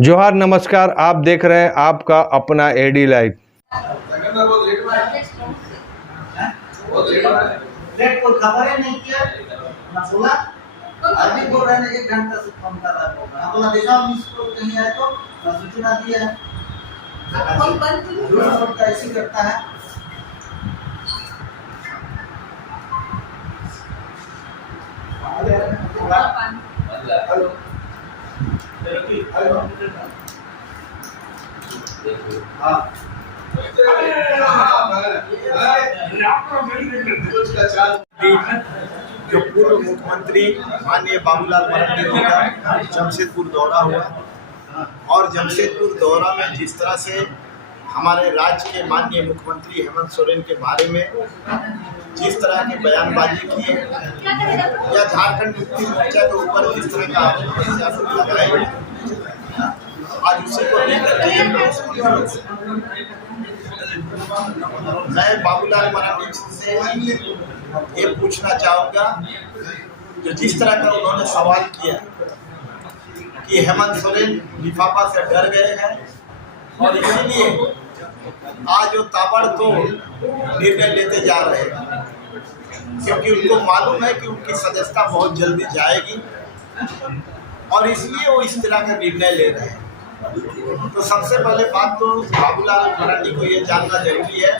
जोहार नमस्कार, आप देख रहे हैं आपका अपना एडी लाइव। लेट को खबर ही नहीं किया ना बोला। अभी बोल रहे हैं 1 घंटा से फोन कर रहा है। हम बोला देखा मिस कॉल कहीं आए तो सूचना दिया है। फोन बंद तो ऐसे करता है। जो पूर्व मुख्यमंत्री माननीय बाबूलाल मरांडी जी का जमशेदपुर दौरा हुआ और जमशेदपुर दौरा में जिस तरह से हमारे राज्य के माननीय मुख्यमंत्री हेमंत सोरेन के बारे में जिस तरह की बयानबाजी की या झारखंड मुक्ति मोर्चा के ऊपर जिस तरह का आरोप लगाए, आज उसी को लेकर के मैं बाबूलाल मरांडी से ये पूछना चाहूँगा कि जिस तरह का उन्होंने सवाल किया कि हेमंत सोरेन लिफाफा से डर गए हैं और इसीलिए आज वो ताबड़तोड़ निर्णय लेते जा रहे हैं, क्योंकि उनको मालूम है कि उनकी सदस्यता बहुत जल्दी जाएगी और इसलिए वो इस तरह का निर्णय ले रहे हैं। तो सबसे पहले बात तो बाबूलाल मरांडी को ये जानना जरूरी है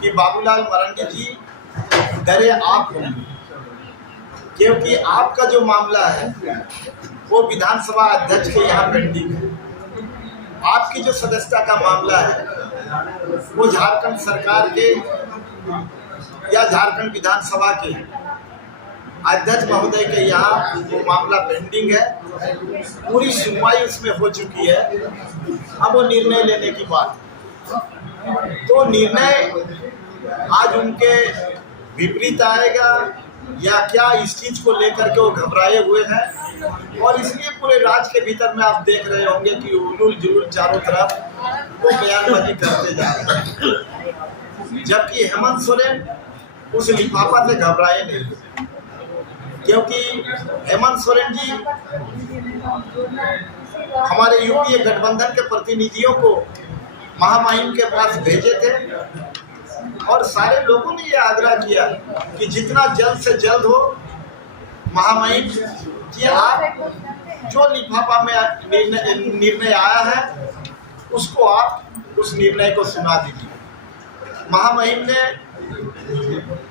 कि बाबूलाल मरांडी जी डरे आप होंगे, क्योंकि आपका जो मामला है वो विधानसभा अध्यक्ष के यहाँ पेंडिंग है। आपकी जो सदस्यता का मामला है वो झारखंड सरकार के या झारखंड विधानसभा के अध्यक्ष महोदय के यहाँ वो मामला पेंडिंग है। पूरी सुनवाई उसमें हो चुकी है। अब वो निर्णय लेने की बात, तो निर्णय आज उनके विपरीत आएगा या क्या, इस चीज को लेकर के वो घबराए हुए हैं और इसलिए पूरे राज्य के भीतर में आप देख रहे होंगे कि उलूल जुलूल चारों तरफ वो बयानबाजी करते जा रहे हैं, जबकि हेमंत सोरेन उस लिफाफा से घबराए नहीं, क्योंकि हेमंत सोरेन जी हमारे यूपीए गठबंधन के प्रतिनिधियों को महामहिम के पास भेजे थे और सारे लोगों ने ये आग्रह किया कि जितना जल्द से जल्द हो महामहिम जी, आप जो लिफाफा में निर्णय आया है उसको आप उस निर्णय को सुना दीजिए। महामहिम ने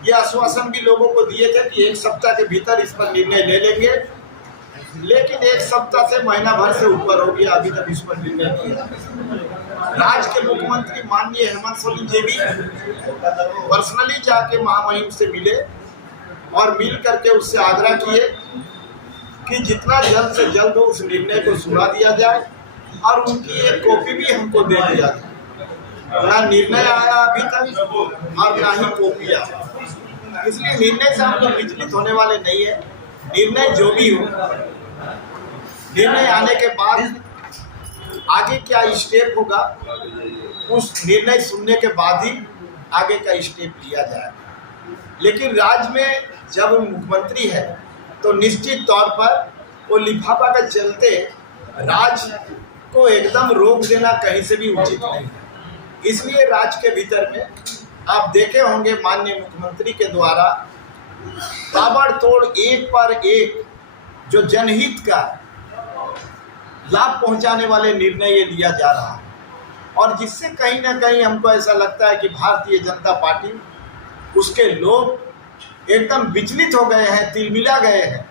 ये आश्वासन भी लोगों को दिए थे कि 1 सप्ताह के भीतर इस पर निर्णय ले लेंगे, लेकिन 1 सप्ताह से महीना भर से ऊपर हो गया, अभी तक इस पर निर्णय नहीं है। राज्य के मुख्यमंत्री माननीय हेमंत सोरेन जी भी पर्सनली जाके महामहिम से मिले और मिल करके उससे आग्रह किए कि जितना जल्द से जल्द उस निर्णय को सुना दिया जाए और उनकी एक कॉपी भी हमको दे दिया जाए। ना निर्णय आया अभी तक और ना ही कॉपी आया, इसलिए निर्णय से हम लोग विचलित होने वाले नहीं है। निर्णय जो भी हो, निर्णय आने के बाद आगे क्या स्टेप होगा उस निर्णय सुनने के बाद ही आगे का स्टेप लिया जाए। लेकिन राज्य में जब मुख्यमंत्री है तो निश्चित तौर पर वो लिफाफा के चलते राज्य को एकदम रोक देना कहीं से भी उचित नहीं है। इसलिए राज्य के भीतर में आप देखे होंगे माननीय मुख्यमंत्री के द्वारा ताबड़तोड़ एक पर एक जो जनहित का लाभ पहुंचाने वाले निर्णय ये लिया जा रहा है और जिससे कहीं ना कहीं हमको ऐसा लगता है कि भारतीय जनता पार्टी, उसके लोग एकदम विचलित हो गए हैं, तिलमिला गए हैं,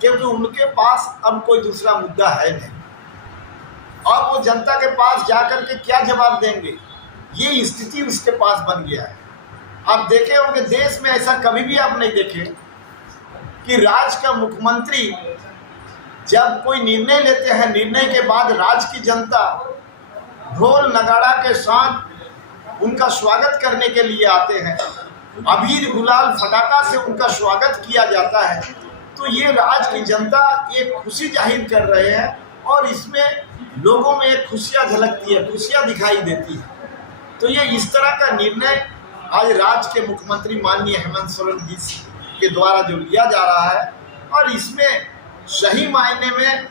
क्योंकि उनके पास अब कोई दूसरा मुद्दा है नहीं और वो जनता के पास जाकर के क्या जवाब देंगे, ये स्थिति उसके पास बन गया है। आप देखे होंगे देश में ऐसा कभी भी आप नहीं देखे कि राज्य का मुख्यमंत्री जब कोई निर्णय लेते हैं, निर्णय के बाद राज्य की जनता ढोल नगाड़ा के साथ उनका स्वागत करने के लिए आते हैं, अबीर गुलाल फटाका से उनका स्वागत किया जाता है। तो ये राज्य की जनता एक खुशी जाहिर कर रहे हैं और इसमें लोगों में एक खुशियाँ झलकती है, खुशियाँ दिखाई देती है। तो ये इस तरह का निर्णय आज राज्य के मुख्यमंत्री माननीय हेमंत सोरेन जी के द्वारा जो लिया जा रहा है और इसमें सही मायने में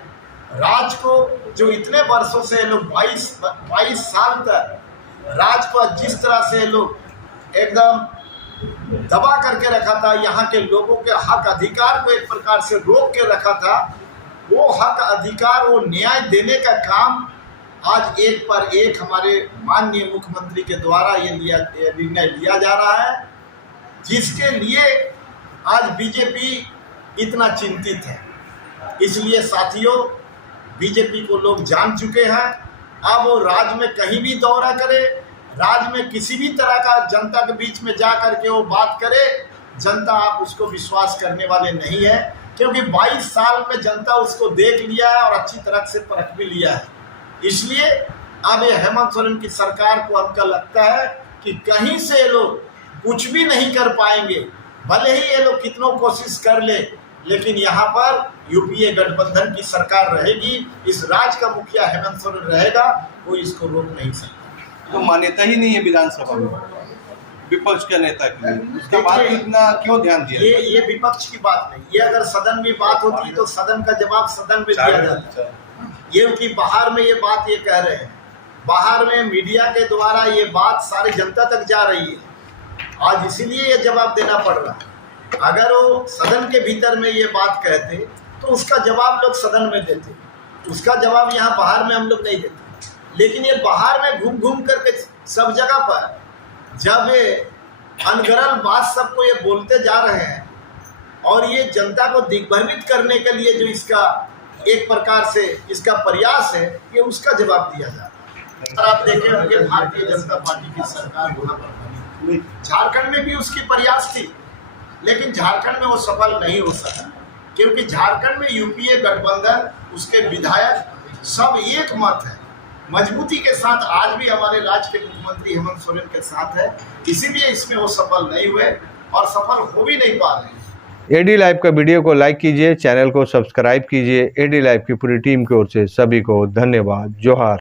राज्य को जो इतने वर्षों से लोग 22 साल तक राज पर जिस तरह से लोग एकदम दबा करके रखा था, यहाँ के लोगों के हक अधिकार को एक प्रकार से रोक के रखा था, वो हक अधिकार, वो न्याय देने का काम आज एक पर एक हमारे माननीय मुख्यमंत्री के द्वारा ये निर्णय लिया जा रहा है, जिसके लिए आज बीजेपी इतना चिंतित है। इसलिए साथियों, बीजेपी को लोग जान चुके हैं। अब वो राज्य में कहीं भी दौरा करे, राज्य में किसी भी तरह का जनता के बीच में जा करके वो बात करे, जनता आप उसको विश्वास करने वाले नहीं है, क्योंकि 22 साल में जनता उसको देख लिया है और अच्छी तरह से परख भी लिया है। इसलिए अब ये हेमंत सोरेन की सरकार को हमका लगता है कि कहीं से ये लोग कुछ भी नहीं कर पाएंगे, भले ही ये लोग कितनों कोशिश कर ले, लेकिन यहाँ पर यूपीए गठबंधन की सरकार रहेगी, इस राज्य का मुखिया हेमंत सोरेन रहेगा, कोई इसको रोक नहीं सकता। तो मान्यता ही नहीं है विधानसभा में विपक्ष के नेता के लिए, उसके बाद इतना क्यों ध्यान दिया? ये विपक्ष की बात नहीं, ये अगर सदन में बात होती तो सदन का जवाब सदन में दिया जाता। ये कि बाहर में ये बात ये कह रहे हैं, बाहर में मीडिया के द्वारा ये बात सारी जनता तक जा रही है, आज इसीलिए ये जवाब देना पड़ रहा है। अगर वो सदन के भीतर में ये बात कहते तो उसका जवाब लोग सदन में देते, उसका जवाब यहाँ बाहर में हम लोग नहीं देते। लेकिन ये बाहर में घूम घूम करके सब जगह पर जब ये अनगढ़ बात सबको ये बोलते जा रहे हैं और ये जनता को दिग्भ्रमित करने के लिए जो इसका एक प्रकार से इसका प्रयास है, ये उसका जवाब दिया जा रहा है। आप देखें होंगे भारतीय जनता पार्टी की सरकार वहाँ पर बनी, झारखंड में भी उसकी प्रयास थी, लेकिन झारखंड में वो सफल नहीं हो सका, क्योंकि झारखंड में यूपीए गठबंधन, उसके विधायक सब एक मत है, मजबूती के साथ आज भी हमारे राज्य के मुख्यमंत्री हेमंत सोरेन के साथ है, इसीलिए इसमें वो सफल नहीं हुए और सफल हो भी नहीं पा रहे। एडी लाइव का वीडियो को लाइक कीजिए, चैनल को सब्सक्राइब कीजिए। एडी लाइव की पूरी टीम की ओर से सभी को धन्यवाद। जोहार।